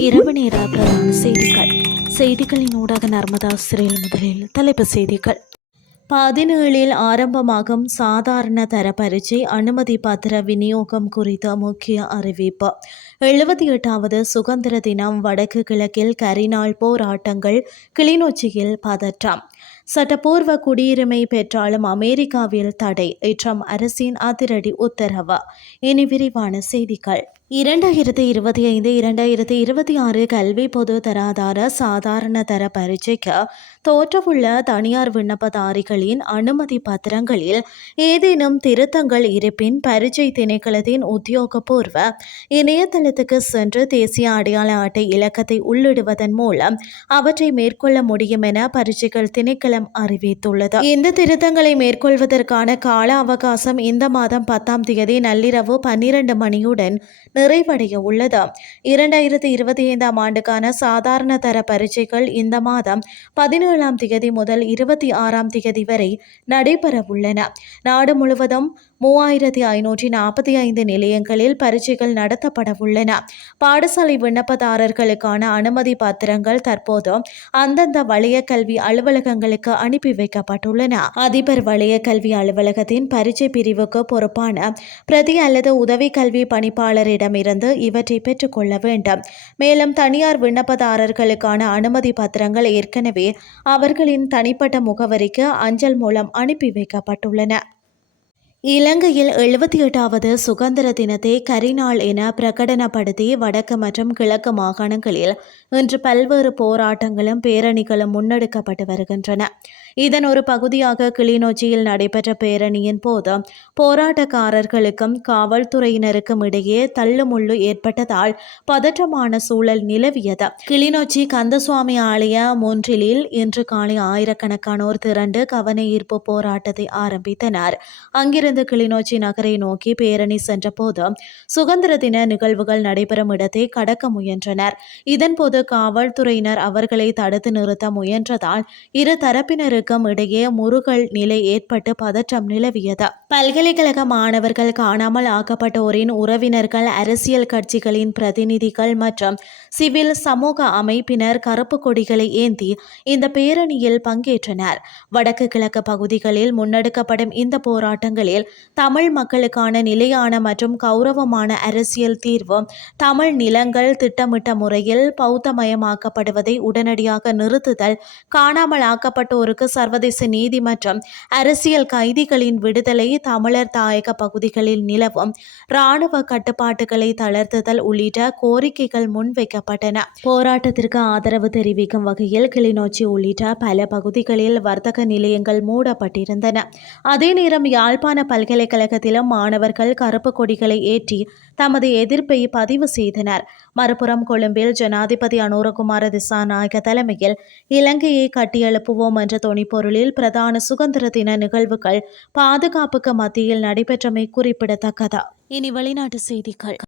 இரவு நேர பிரதான செய்திகள். செய்திகளின் ஊடாக நர்மதா சிறையில் முதலில் தலைப்பு செய்திகள். பதினேழில் ஆரம்பமாகும் சாதாரண தர பரீட்சை அனுமதி பத்திர விநியோகம் குறித்த முக்கிய அறிவிப்பு. எழுபத்தி எட்டாவது சுதந்திர தினம் வடக்கு கிழக்கில் கரிநாள் போராட்டங்கள் கிளிநொச்சியில் பதற்றம். சட்டப்பூர்வ குடியுரிமை பெற்றாலும் அமெரிக்காவில் தடை இற்றம் அரசின் அதிரடி உத்தரவு. இனி விரிவான செய்திகள். இரண்டாயிரத்தி இருபத்தி ஐந்து இரண்டாயிரத்தி இருபத்தி ஆறு கல்வி பொது தராதார சாதாரண தர பரீட்சைக்கு தோற்றவுள்ள தனியார் விண்ணப்பதாரிகளின் அனுமதி பத்திரங்களில் ஏதேனும் திருத்தங்கள் இருப்பின் பரீட்சை திணைக்களத்தின் உத்தியோகபூர்வ இணையதளத்துக்கு சென்று தேசிய அடையாள அட்டை இலக்கத்தை உள்ளிடுவதன் மூலம் அவற்றை மேற்கொள்ள முடியும் என பரீட்சைகள் திணைக்களம் அறிவித்துள்ளது. இந்த திருத்தங்களை மேற்கொள்வதற்கான கால அவகாசம் இந்த மாதம் பத்தாம் தேதி நள்ளிரவு பன்னிரண்டு மணியுடன் நிறைவடைய உள்ளது. இரண்டாயிரத்தி இருபத்தி ஐந்தாம் ஆண்டுக்கான சாதாரண தர பரீட்சைகள் இந்த மாதம் பதினேழாம் தேதி முதல் இருபத்தி ஆறாம் தேதி வரை நடைபெற உள்ளன நாடு முழுவதும் மூவாயிரத்தி ஐநூற்றி நாற்பத்தி ஐந்து நிலையங்களில் பரீட்சைகள் நடத்தப்பட உள்ளன பாடசாலை விண்ணப்பதாரர்களுக்கான அனுமதி பத்திரங்கள் தற்போது அந்தந்த வளைய கல்வி அலுவலகங்களுக்கு அனுப்பி வைக்கப்பட்டுள்ளன. அதிபர் வளைய கல்வி அலுவலகத்தின் பரீட்சை பிரிவுக்கு பொறுப்பான பிரதி அல்லது உதவி கல்வி பணிப்பாளரிடமிருந்து இவற்றை பெற்றுக்கொள்ள வேண்டும். மேலும் தனியார் விண்ணப்பதாரர்களுக்கான அனுமதி பத்திரங்கள் ஏற்கனவே அவர்களின் தனிப்பட்ட முகவரிக்கு அஞ்சல் மூலம் அனுப்பி வைக்கப்பட்டுள்ளன. இலங்கையில் எழுபத்தி எட்டாவது சுதந்திர தினத்தை கரிநாள் என பிரகடனப்படுத்தி வடக்கு மற்றும் கிழக்கு மாகாணங்களில் இன்று பல்வேறு போராட்டங்களும் பேரணிகளும் முன்னெடுக்கப்பட்டு வருகின்றன. இதன் ஒரு பகுதியாக கிளிநொச்சியில் நடைபெற்ற பேரணியின் போது போராட்டக்காரர்களுக்கும் காவல்துறையினருக்கும் இடையே தள்ளுமுள்ளு ஏற்பட்டதால் பதற்றமான சூழல் நிலவியது. கிளிநொச்சி கந்தசுவாமி ஆலய மூன்றிலில் இன்று காலை ஆயிரக்கணக்கானோர் திரண்டு கவன ஈர்ப்பு போராட்டத்தை ஆரம்பித்தனர். அங்கிருந்து கிளிநொச்சி நகரை நோக்கி பேரணி சென்றபோது சுதந்திர தின நிகழ்வுகள் நடைபெறும் இடத்தை கடக்க முயன்றனர். இதன்போது காவல்துறையினர் அவர்களை தடுத்து நிறுத்த முயன்றதால் இரு தரப்பினருக்கு தரப்பினருக்கும் இடையே முருகல் நிலை ஏற்பட்டு பதற்றம் நிலவியது. பல்கலைக்கழக மாணவர்கள் காணாமல் ஆக்கப்பட்டோரின் உறவினர்கள் அரசியல் கட்சிகளின் பிரதிநிதிகள் மற்றும் சிவில் சமூக அமைப்பினர் கருப்பு கொடிகளை ஏந்தி இந்த பேரணியில் பங்கேற்றனர். வடக்கு கிழக்கு பகுதிகளில் முன்னெடுக்கப்படும் இந்த போராட்டங்களில் தமிழ் மக்களுக்கான நிலையான மற்றும் கௌரவமான அரசியல் தீர்வு தமிழ் நிலங்கள் திட்டமிட்ட முறையில் பௌத்தமயமாக்கப்படுவதை உடனடியாக நிறுத்துதல் காணாமல் ஆக்கப்பட்டோருக்கு சர்வதேச நீதிமன்றம் அரசியல் கைதிகளின் விடுதலை தமிழர் தாயக பகுதிகளில் நிலவும் இராணுவ கட்டுப்பாட்டுகளை தளர்த்துதல் உள்ளிட்ட கோரிக்கைகள் முன்வைக்கப்பட்டன. போராட்டத்திற்கு ஆதரவு தெரிவிக்கும் வகையில் கிளிநொச்சி உள்ளிட்ட பல பகுதிகளில் வர்த்தக நிலையங்கள் மூடப்பட்டிருந்தன. அதே நேரம் யாழ்ப்பாண பல்கலைக்கழகத்திலும் மாணவர்கள் கருப்பு கொடிகளை ஏற்றி தமது எதிர்ப்பை பதிவு செய்தனர். மறுபுறம் கொழும்பில் ஜனாதிபதி அனுரகுமார திசாநாயக தலைமையில் இலங்கையை கட்டியெழுப்புவோம் என்ற மணிப்பொருளில் பிரதான சுதந்திர தின நிகழ்வுகள் பாதுகாப்புக்கு மத்தியில் நடைபெற்றமை குறிப்பிடத்தக்கதா? இனி வெளிநாட்டு செய்திகள்.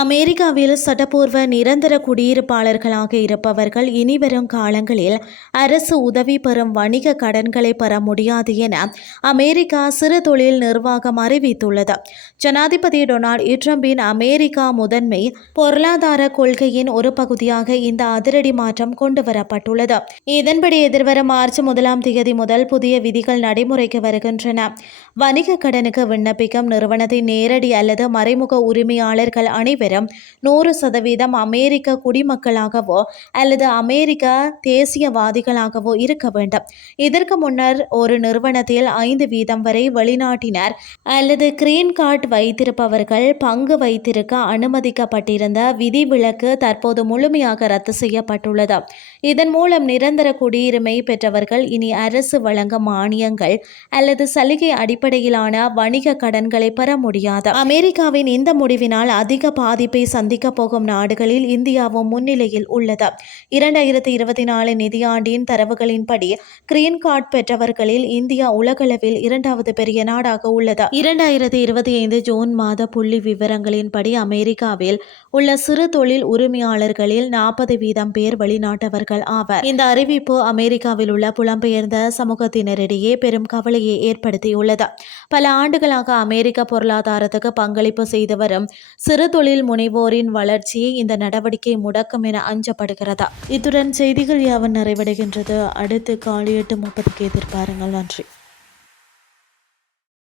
அமெரிக்காவில் சட்டப்பூர்வ நிரந்தர குடியிருப்பாளர்களாக இருப்பவர்கள் இனிவரும் காலங்களில் அரசு உதவி பெறும் வணிக கடன்களை பெற முடியாது என அமெரிக்கா சிறு தொழில் நிர்வாகம் அறிவித்துள்ளது. ஜனாதிபதி டொனால்ட் ட்ரம்பின் அமெரிக்கா முதன்மை பொருளாதார கொள்கையின் ஒரு பகுதியாக இந்த அதிரடி மாற்றம் கொண்டுவரப்பட்டுள்ளது. இதன்படி எதிர்வரும் மார்ச் முதலாம் தேதி முதல் புதிய விதிகள் நடைமுறைக்கு வருகின்றன. வணிக கடனுக்கு விண்ணப்பிக்கும் நிறுவனத்தின் நேரடி அல்லது மறைமுக உரிமையாளர்கள் அனைவரும் நூறு சதவீதம் அமெரிக்க குடிமக்களாகவோ அல்லது அமெரிக்க தேசியவாதிகளாகவோ இருக்க வேண்டும். இதற்கு முன்னர் ஒரு நிறுவனத்தில் ஐந்து வீதம் வரை வெளிநாட்டினர் அல்லது கிரீன் கார்டு வைத்திருப்பவர்கள் பங்கு வைத்திருக்க அனுமதிக்கப்பட்டிருந்த விதிவிலக்கு தற்போது முழுமையாக ரத்து செய்யப்பட்டுள்ளது. இதன் மூலம் நிரந்தர குடியுரிமை பெற்றவர்கள் இனி அரசு வழங்கும் மானியங்கள் அல்லது சலுகை அடிப்படையிலான வணிக கடன்களை பெற முடியாது. அமெரிக்காவின் இந்த முடிவினால் அதிக பாதிப்பை சந்திக்க போகும் நாடுகளில் இந்தியாவும் முன்னிலையில் உள்ளது. இரண்டாயிரத்தி இருபத்தி நாலு நிதியாண்டின் தரவுகளின்படி கிரீன் கார்டு பெற்றவர்களில் இந்தியா உலகளவில் இரண்டாவது பெரிய நாடாக உள்ளது. இரண்டாயிரத்தி இருபத்தி ஐந்து ஜூன் மாத புள்ளி விவரங்களின்படி அமெரிக்காவில் உள்ள சிறு தொழில் உரிமையாளர்களில் நாற்பது வீதம் பேர் வெளிநாட்டவர்கள் ஆவர். இந்த அறிவிப்பு அமெரிக்காவில் உள்ள புலம்பெயர்ந்த சமூகத்தினரிடையே பெரும் கவலையை ஏற்படுத்தியுள்ளது. பல ஆண்டுகளாக அமெரிக்க பொருளாதாரத்துக்கு பங்களிப்பு செய்து வரும் சிறு தொழில் தொழில் முனைவோரின் வளர்ச்சியை இந்த நடவடிக்கை முடக்கும் என அஞ்சப்படுகிறதா? இத்துடன் செய்திகள் யாவன் நிறைவடைகின்றது. அடுத்து காலை எட்டு முப்பதுக்கு எதிர்பாருங்கள். நன்றி.